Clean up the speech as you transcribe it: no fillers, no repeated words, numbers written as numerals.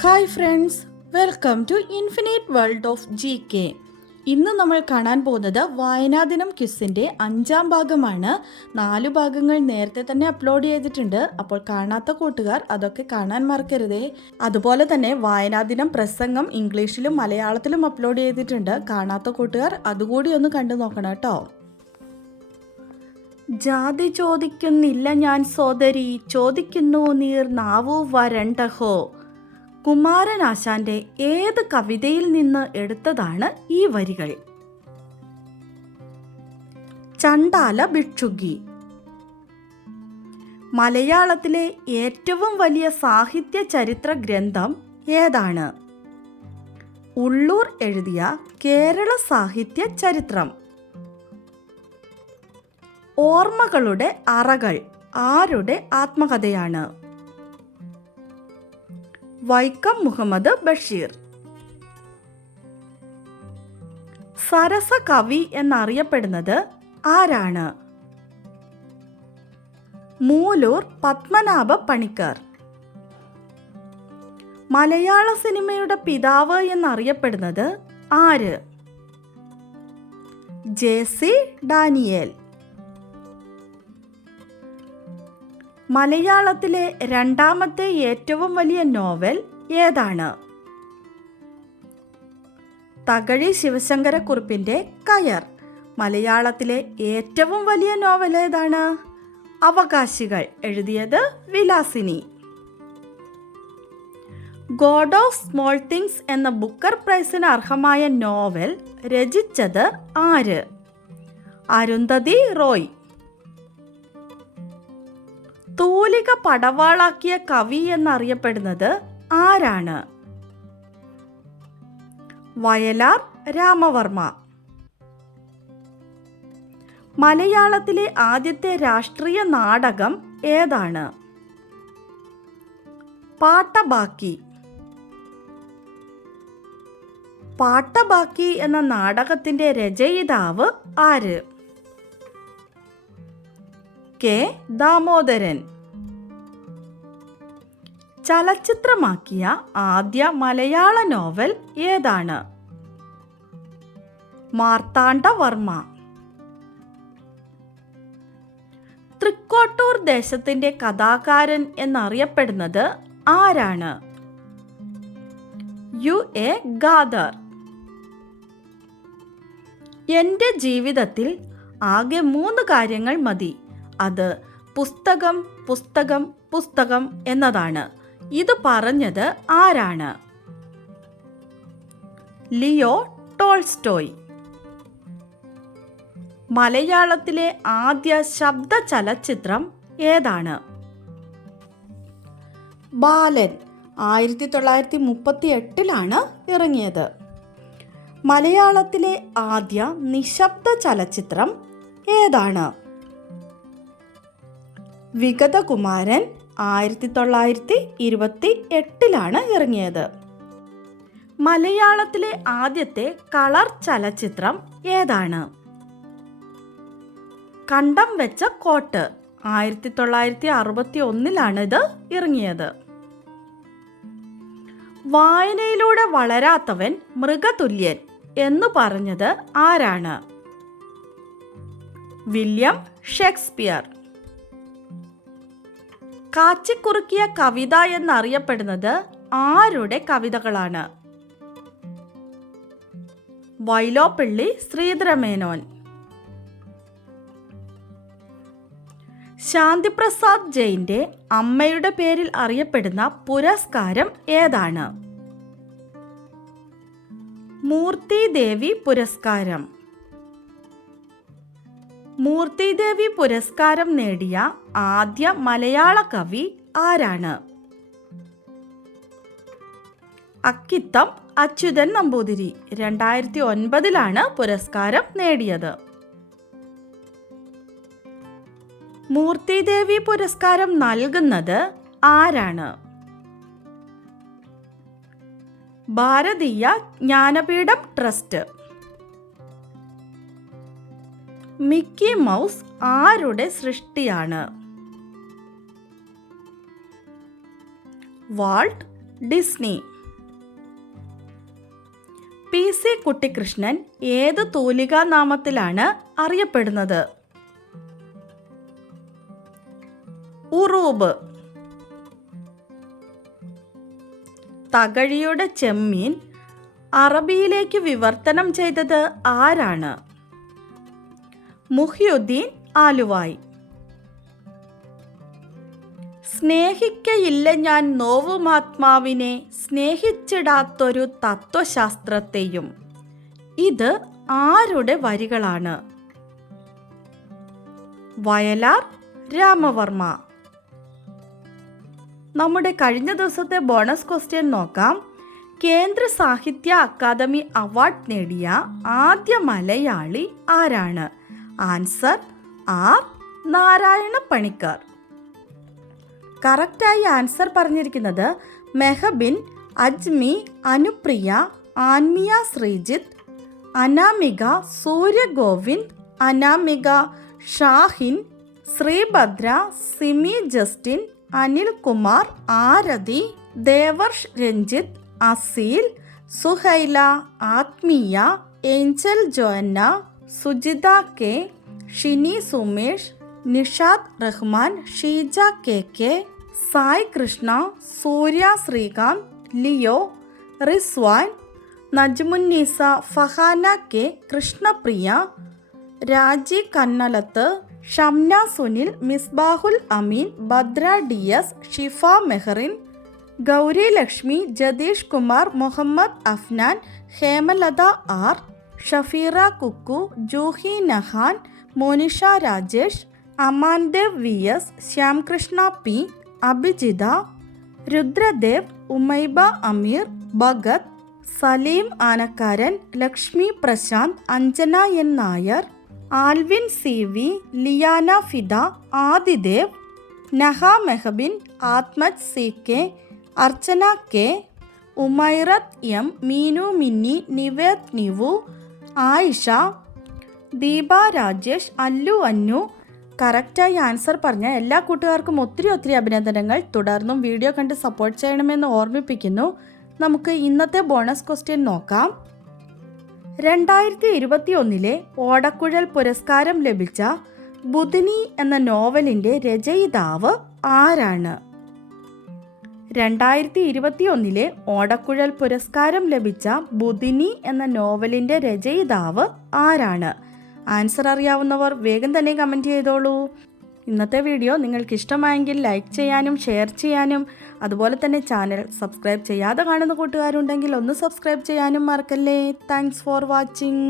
Hi friends, welcome to infinite world of GK. ഇന്ന് നമ്മൾ കാണാൻ പോകുന്നത് വായനാദിനം ക്വിസിൻ്റെ 5ാം ഭാഗമാണ്. 4 ഭാഗങ്ങൾ നേരത്തെ തന്നെ അപ്ലോഡ് ചെയ്തിട്ടുണ്ട്. അപ്പോൾ കാണാത്ത കൂട്ടുകാർ അതൊക്കെ കാണാൻ മറക്കരുതേ. അതുപോലെ തന്നെ വായനാദിനം പ്രസംഗം ഇംഗ്ലീഷിലും മലയാളത്തിലും അപ്ലോഡ് ചെയ്തിട്ടുണ്ട്. കാണാത്ത കൂട്ടുകാർ അതുകൂടി ഒന്ന് കണ്ടു നോക്കണം കേട്ടോ. ജാതി ചോദിക്കുന്നില്ല ഞാൻ സോദരി, ചോദിക്കുന്നു നീർ നാവു വരണ്ടഹോ. കുമാരനാശാന്റെ ഏത് കവിതയിൽ നിന്ന് എടുത്തതാണ് ഈ വരികൾ? ചണ്ടാല ഭിക്ഷുകി. മലയാളത്തിലെ ഏറ്റവും വലിയ സാഹിത്യ ചരിത്ര ഗ്രന്ഥം ഏതാണ്? ഉള്ളൂർ എഴുതിയ കേരള സാഹിത്യ ചരിത്രം. ഓർമ്മകളുടെ അറകൾ ആരുടെ ആത്മകഥയാണ്? വൈക്കം മുഹമ്മദ് ബഷീർ. സരസ കവി എന്നറിയപ്പെടുന്നത് ആരാണ്? മൂലൂർ പത്മനാഭ പണിക്കർ. മലയാള സിനിമയുടെ പിതാവ് എന്നറിയപ്പെടുന്നത് ആര്? JC Daniel. മലയാളത്തിലെ രണ്ടാമത്തെ ഏറ്റവും വലിയ നോവൽ ഏതാണ്? തകഴി ശിവശങ്കരക്കുറുപ്പിൻ്റെ കയർ. മലയാളത്തിലെ ഏറ്റവും വലിയ നോവൽ ഏതാണ്? അവകാശികൾ. എഴുതിയത് Vilasini. God of small things എന്ന ബുക്കർ പ്രൈസിന് അർഹമായ നോവൽ രചിച്ചത് ആര്? അരുന്ധതി റോയ്. തൂലിക പടവാളാക്കിയ കവി എന്നറിയപ്പെടുന്നത് ആരാണ്? വയലാർ രാമവർമ്മ. മലയാളത്തിലെ ആദ്യത്തെ രാഷ്ട്രീയ നാടകം ഏതാണ്? പാട്ടബാക്കി. പാട്ടബാക്കി എന്ന നാടകത്തിന്റെ രചയിതാവ് ആര്? K. ദാമോദരൻ. ചലച്ചിത്രമാക്കിയ ആദ്യ മലയാള നോവൽ ഏതാണ്? മാർത്താണ്ഡവർമ്മ. തൃക്കോട്ടൂർ ദേശത്തിന്റെ കഥാകാരൻ എന്നറിയപ്പെടുന്നത് ആരാണ്? UA ഖാദർ. എൻ്റെ ജീവിതത്തിൽ ആകെ 3 കാര്യങ്ങൾ മതി. അത് പുസ്തകം പുസ്തകം പുസ്തകം എന്നതാണ്. ഇത് പറഞ്ഞത് ആരാണ്? Leo Tolstoy. മലയാളത്തിലെ ആദ്യ ശബ്ദ ചലച്ചിത്രം ഏതാണ്? ബാലൻ. 1938 ഇറങ്ങിയത്. മലയാളത്തിലെ ആദ്യ നിശബ്ദ ചലച്ചിത്രം ഏതാണ്? വിഗതകുമാരൻ. 1928 ഇറങ്ങിയത്. മലയാളത്തിലെ ആദ്യത്തെ കളർ ചലച്ചിത്രം ഏതാണ്? കണ്ടം വെച്ച കോട്ട്. 1961 ഇത് ഇറങ്ങിയത്. വായനയിലൂടെ വളരാത്തവൻ മൃഗതുല്യൻ എന്നു പറഞ്ഞത് ആരാണ്? William Shakespeare. കാച്ചിക്കുറുക്കിയ കവിത എന്നറിയപ്പെടുന്നത് ആരുടെ കവിതകളാണ്? വൈലോപ്പിള്ളി ശ്രീധരമേനോൻ. ശാന്തിപ്രസാദ് ജയിന്റെ അമ്മയുടെ പേരിൽ അറിയപ്പെടുന്ന പുരസ്കാരം ഏതാണ്? മൂർത്തിദേവി പുരസ്കാരം. മൂർത്തിദേവി പുരസ്കാരം നേടിയ ആദ്യ മലയാള കവി ആരാണ്? അക്കിത്തം അച്യുതൻ നമ്പൂതിരി. 2009 പുരസ്കാരം നേടിയത്. മൂർത്തിദേവി പുരസ്കാരം നൽകുന്നത് ആരാണ്? ഭാരതീയ ജ്ഞാനപീഠം ട്രസ്റ്റ്. മിക്കി മൗസ് ആരുടെ സൃഷ്ടിയാണ്? Walt Disney. PC കുട്ടിക്കൃഷ്ണൻ ഏത് തൂലികാ നാമത്തിലാണ് അറിയപ്പെടുന്നത്? ഉറൂബ്. തകഴിയുടെ ചെമ്മീൻ അറബിയിലേക്ക് വിവർത്തനം ചെയ്തത് ആരാണ്? മുഹ്യുദ്ദീൻ ആലുവായി. സ്നേഹിക്കയില്ല ഞാൻ നോവുമാത്മാവിനെ, സ്നേഹിച്ചിടാത്തൊരു തത്വശാസ്ത്രത്തെയും. ഇത് ആരുടെ വരികളാണ്? വയലാർ രാമവർമ്മ. നമ്മുടെ കഴിഞ്ഞ ദിവസത്തെ ബോണസ് ക്വസ്റ്റ്യൻ നോക്കാം. കേന്ദ്ര സാഹിത്യ അക്കാദമി അവാർഡ് നേടിയ ആദ്യ മലയാളി ആരാണ്? Answer R Narayana Panicker. കറക്റ്റായി ആൻസർ പറഞ്ഞിരിക്കുന്നത് Mehabin, Ajmi, Anupriya, Anmiya Sreejith, Anamika Suryagovind, Anamika Shahin, Sreebhadra, Simi Justin, Anil Kumar, Arathi, Devarsh Ranjith, Aseel, Suhaila, Athmeeya, Angel Jonna, Sujitha K, Shini Sumesh, Nishad Rahman, Sheeja KK, Sai Krishna, Surya Sreekanth, Leo, Rizwan, Najmunnisa, Fahana K, Krishnapriya, Raji Kannalath, Shamna Sunil, Misbahul Ameen, Bhadra DS, Shifa Mehrin, Gauri Lakshmi, Jatheesh Kumar, Muhammad Afnan, Hemalatha R, Shafeera Kuku, Juhi Nahan, Monisha Rajesh, Amandev VS, Shyamkrishna P, Abhijitha, Rudradev, Umaiba Ameer, Bhagath, Saleem Anakkaran, Lakshmi Prashanth, Anjana N Nair, Alvin CV, Liyana Fida, Adidev, Naha Mehabin, Athmaj CK, Archana K, Umairath M, Meenu Minni, Nived നിവു, Ayisha, Deepa Rajesh, Allu അന്നു. കറക്റ്റായി ആൻസർ പറഞ്ഞ എല്ലാ കൂട്ടുകാർക്കും ഒത്തിരി അഭിനന്ദനങ്ങൾ. തുടർന്നും വീഡിയോ കണ്ട് സപ്പോർട്ട് ചെയ്യണമെന്ന് ഓർമ്മിപ്പിക്കുന്നു. നമുക്ക് ഇന്നത്തെ ബോണസ് ക്വസ്റ്റ്യൻ നോക്കാം. 2021 ഓടക്കുഴൽ പുരസ്കാരം ലഭിച്ച ബുധിനി എന്ന നോവലിൻ്റെ രചയിതാവ് ആരാണ്? 2021 ഓടക്കുഴൽ പുരസ്കാരം ലഭിച്ച ബുധിനി എന്ന നോവലിൻ്റെ രചയിതാവ് ആരാണ്? ആൻസർ അറിയാവുന്നവർ വേഗം തന്നെ കമൻറ്റ് ചെയ്തോളൂ. ഇന്നത്തെ വീഡിയോ നിങ്ങൾക്ക് ഇഷ്ടമായെങ്കിൽ ലൈക്ക് ചെയ്യാനും ഷെയർ ചെയ്യാനും അതുപോലെ തന്നെ ചാനൽ സബ്സ്ക്രൈബ് ചെയ്യാതെ കാണുന്ന കൂട്ടുകാരുണ്ടെങ്കിൽ ഒന്ന് സബ്സ്ക്രൈബ് ചെയ്യാനും മറക്കല്ലേ. Thanks for watching.